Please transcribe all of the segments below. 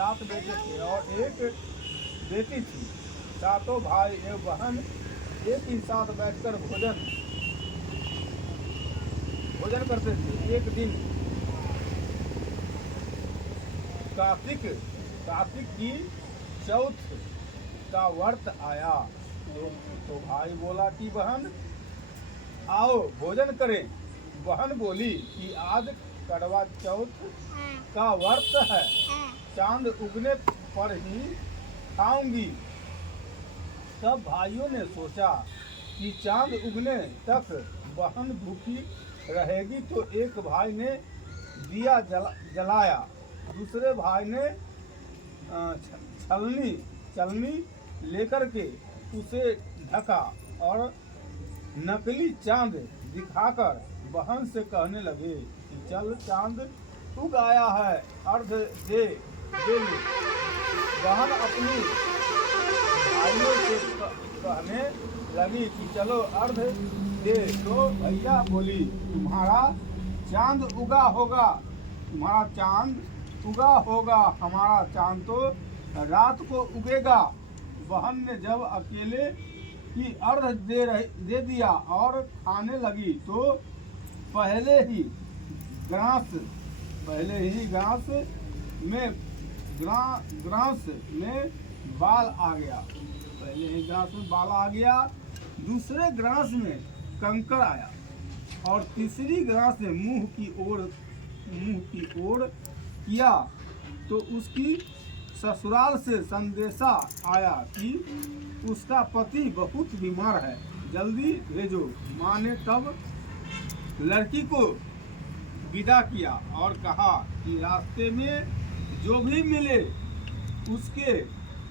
7 बेटे थे और एक बेटी थी। सातों भाई एवं बहन एक ही साथ बैठकर भोजन करते थे। एक दिन कार्तिक की चौथ का व्रत आया तो भाई बोला कि बहन आओ भोजन करें। बहन बोली कि आज करवा चौथ का व्रत है, चांद उगने पर ही खाऊंगी। तब भाइयों ने सोचा कि चांद उगने तक बहन भूखी रहेगी, तो एक भाई ने दिया जलाया, दूसरे भाई ने छलनी लेकर के उसे ढका और नकली चांद दिखाकर बहन से कहने लगे कि चल चांद उग आया है, अर्घ दे ले। बहन अपनी भाइयों से कहने लगी कि चलो अर्घ दे। तो भैया बोली तुम्हारा चांद उगा होगा, हमारा चांद तो रात को उगेगा। बहन ने जब अकेले की अर्घ दे दिया और खाने लगी तो पहले ही ग्रास में बाल आ गया। दूसरे ग्रास में कंकर आया और तीसरी ग्रास में मुंह की ओर किया तो उसकी ससुराल से संदेशा आया कि उसका पति बहुत बीमार है, जल्दी भेजो। माँ ने तब लड़की को विदा किया और कहा कि रास्ते में जो भी मिले उसके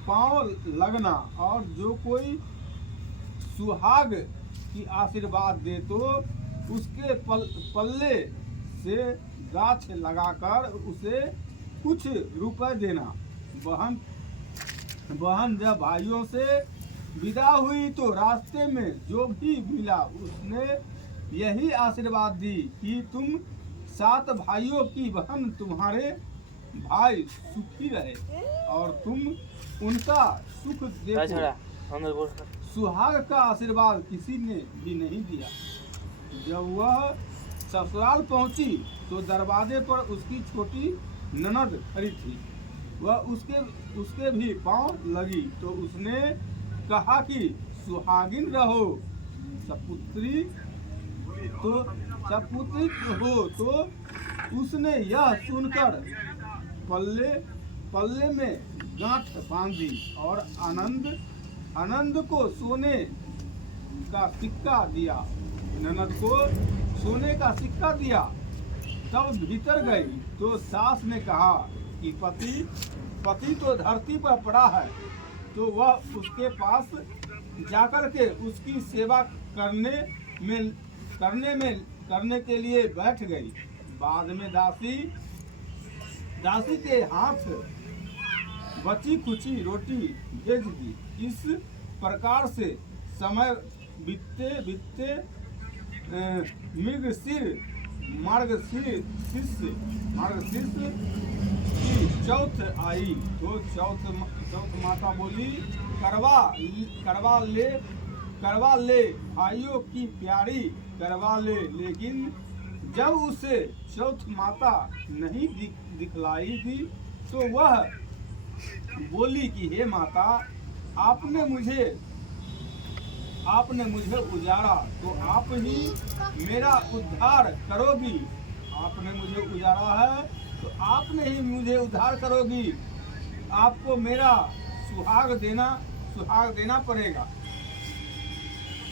पांव लगना और जो कोई सुहाग की आशीर्वाद दे तो उसके पल्ले से गाछ लगाकर उसे कुछ रुपए देना। बहन जब भाइयों से विदा हुई तो रास्ते में जो भी मिला उसने यही आशीर्वाद दी कि तुम 7 भाइयों की बहन तुम्हारे भाई सुखी रहे और तुम उनका सुख देखो। सुहाग का आशीर्वाद किसी ने भी नहीं दिया। जब वह ससुराल पहुंची तो दरवाजे पर उसकी छोटी ननद खड़ी थी। वह उसके भी पांव लगी तो उसने कहा कि सुहागिन रहो, सपुत्री हो। तो उसने यह सुनकर पल्ले में गांठ बांधी और आनंद को सोने का सिक्का दिया। ननद को सोने का सिक्का दिया। तब भीतर गई तो सास ने कहा कि पति तो धरती पर पड़ा है, तो वह उसके पास जाकर के उसकी सेवा करने के लिए बैठ गई। बाद में दासी के हाथ बची खुची रोटी भेज दी। इस प्रकार से समय बीतते मार्गशीर्ष की चौथ आई तो चौथ माता बोली करवा ले भाइयों की प्यारी करवा ले। लेकिन जब उसे चौथ माता नहीं दिखलाई दी तो वह बोली कि हे माता, आपने मुझे उजाड़ा तो आप ही मेरा उद्धार करोगी। आपने मुझे उजाड़ा है तो आपने ही मुझे उद्धार करोगी। आपको मेरा सुहाग देना पड़ेगा।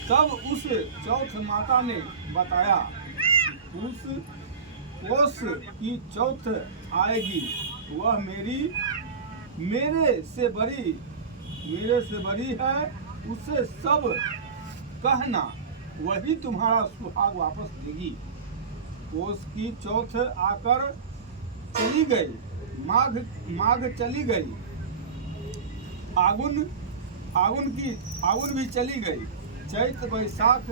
तब उस चौथ माता ने बताया उस पोष की चौथ आएगी, वह मेरे से बड़ी है, उसे सब कहना, वही तुम्हारा सुहाग वापस देगी। पोष की चौथ आकर चली गई, माघ चली गई, फागुन भी चली गई। चैत बैसाख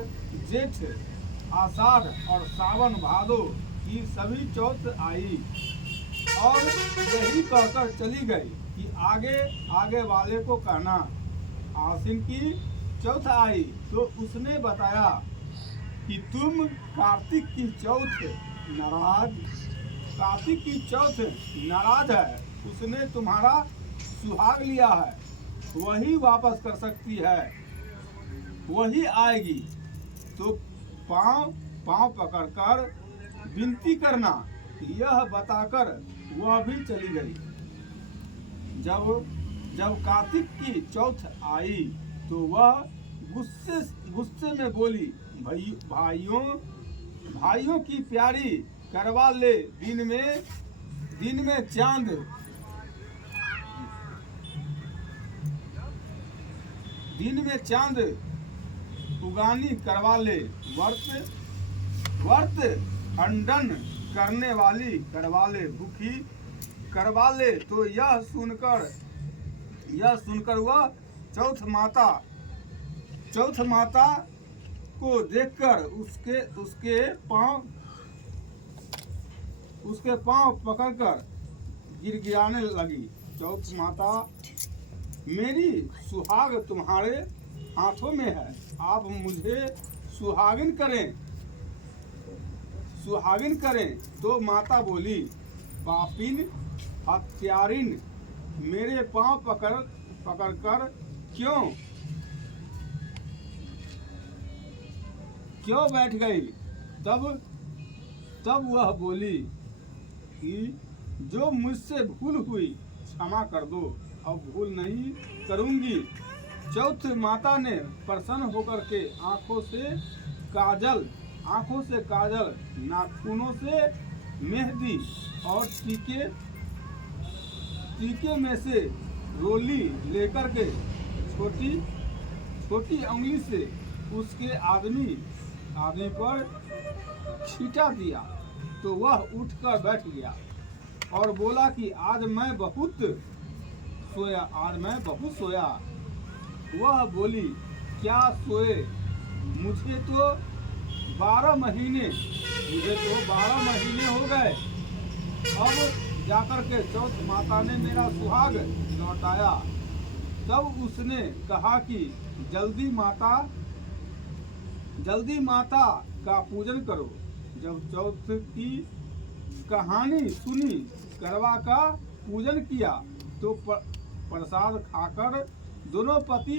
जेठ आषाढ़ और सावन भादो की सभी चौथ आई। और यही कहकर चली गई कि आगे आगे वाले को कहना। आश्विन की चौथ आई तो उसने बताया कि तुम कार्तिक की चौथ नाराज है, उसने तुम्हारा सुहाग लिया है, वही वापस कर सकती है, वही आएगी। तो पाँव पकड़कर विनती करना, यह बताकर वह भी चली गई। जब कार्तिक की चौथ आई तो वह गुस्से में बोली, भाइयों की प्यारी करवा ले, दिन में चांद उगानी करवा ले, वर्त खंडन करने वाली करवा ले, भूखी करवा ले। तो यह सुनकर वह चौथ माता को देखकर उसके पांव पकड़कर गिड़गिड़ाने लगी। चौथ माता, मेरी सुहाग तुम्हारे हाथों में है, आप मुझे सुहागिन करें। तो माता बोली, पापिन हत्यारिन, मेरे पांव पकड़कर क्यों बैठ गई। तब वह बोली कि जो मुझसे भूल हुई क्षमा कर दो, अब भूल नहीं करूंगी। चौथ माता ने प्रसन्न होकर के आंखों से काजल, नाखूनों से मेहंदी और टीके में से रोली लेकर के छोटी उंगली से उसके आदमी पर छींटा दिया। तो वह उठकर बैठ गया और बोला कि आज मैं बहुत सोया। वह बोली, क्या सोए, मुझे तो 12 महीने हो गए। अब जाकर के चौथ माता ने मेरा सुहाग लौटाया। तब उसने कहा कि जल्दी माता का पूजन करो। जब चौथ की कहानी सुनी, करवा का पूजन किया, तो प्रसाद खाकर दोनों पति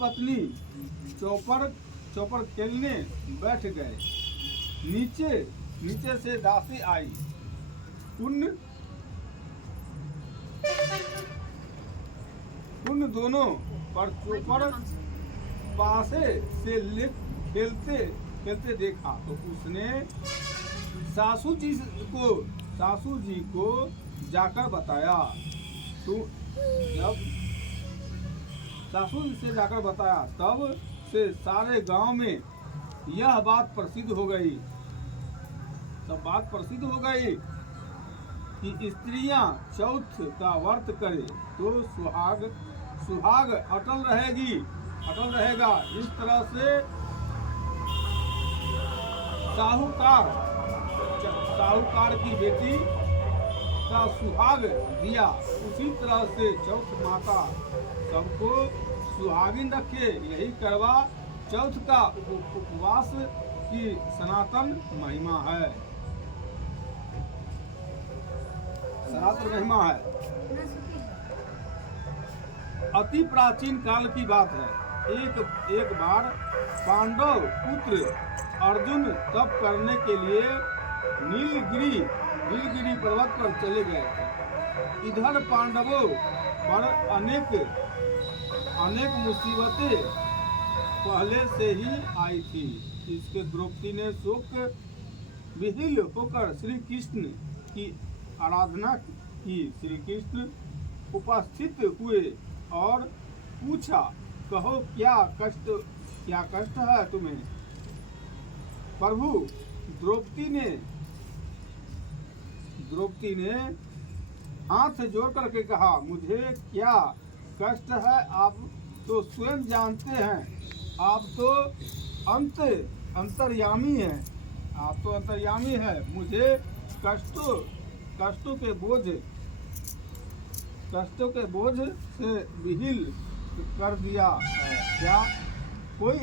पत्नी चौपर खेलने बैठ गए। नीचे से दासी आई, उन दोनों पर चौपर पासे से खेलते देखा। तो उसने सासू जी को जाकर बताया। तो जब सासू से जाकर बताया, तब से सारे गांव में यह बात प्रसिद्ध हो गई। कि स्त्रियां चौथ का व्रत करें तो सुहाग अटल रहेगा। इस तरह से साहूकार की बेटी का सुहाग दिया। उसी तरह से चौथ माता सबको सुहागिन रखे। यही करवा चौथ का उपवास की सनातन महिमा है। अति प्राचीन काल की बात है। एक बार पांडव पुत्र अर्जुन तप करने के लिए नीलगिरी पर्वत पर चले गए थे। इधर पांडवों पर अनेक मुसीबतें पहले से ही आई थी। इसके द्रौपदी ने शोक विहीन होकर श्री कृष्ण की आराधना की। श्री कृष्ण उपस्थित हुए और पूछा, कहो क्या कष्ट है तुम्हें। प्रभु, द्रौपदी ने हाथ जोड़ करके कहा, मुझे क्या कष्ट है आप तो स्वयं जानते हैं। आप तो अंतर्यामी हैं। आप तो अंतर्यामी है, मुझे कष्टों के बोझ से विहील कर दिया है। क्या कोई